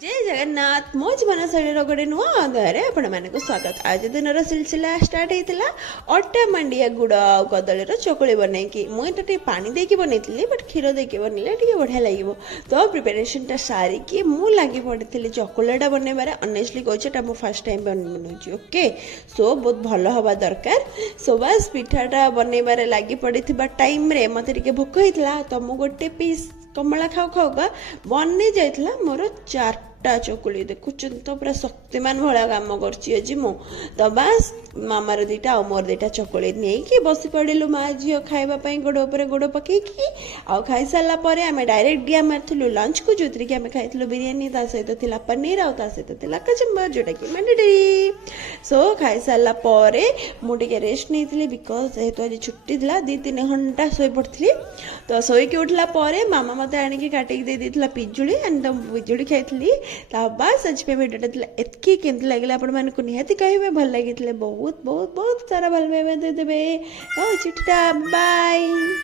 जय जगन्नाथ मो जीवन शैली गोटे नुआ अध्याय आपण मानक स्वागत। आज दिन सिलसिला स्टार्ट होता अटा मांडिया गुड़ आ कदलीर चकुली बनईकि मुझे पानी देकी बनई बट क्षीर देकी बनइले टे बढ़िया लगे। तो प्रिपेरेसन सारिकी मु लगी पड़ी चकुलाटा बनइबार। अनेस्टली कहूँ मो फर्स्ट टाइम बनाऊँ। ओके सो बहुत भल हवा दरकार। सो बस पिठाटा बनइबार लगी पड़ी टाइम रे मते भोक होता तो मु गोटे पीस कमला खाऊ खाऊका बनी जाइला मोर 4टा चकुली। देखुच तो पूरा शक्तिमान भाया कम कर मु। तो बस मामार 2टा आ मोर 2टा चकुली नहीं बस पड़ू माँ झील खावाई गोड़ उपर गोड़ पकईकी आउ खाई सारापर आम डायरेक्ट डिया मार्लु लंच को जो कि आम खाई बिरियानी सहित था पनीर आ सहित कचम्बर जोटा कि मैंडेटरी। सो खाई सारापर मुझे रेस्ट नहीं बिकज जेहेतु आज छुट्टी था 2-3 घंटा शोई पड़ी। तो शोक उठला मामा मत आणिक काटिक देता पिजुड़ी एंड पिजुड़ी खाई। बस आज भिडियो एतकी केमती लगे आपण मानक निहाती कहे भल लगी बहुत बहुत बहुत सारा भल पाइबा देदेवे। बाय।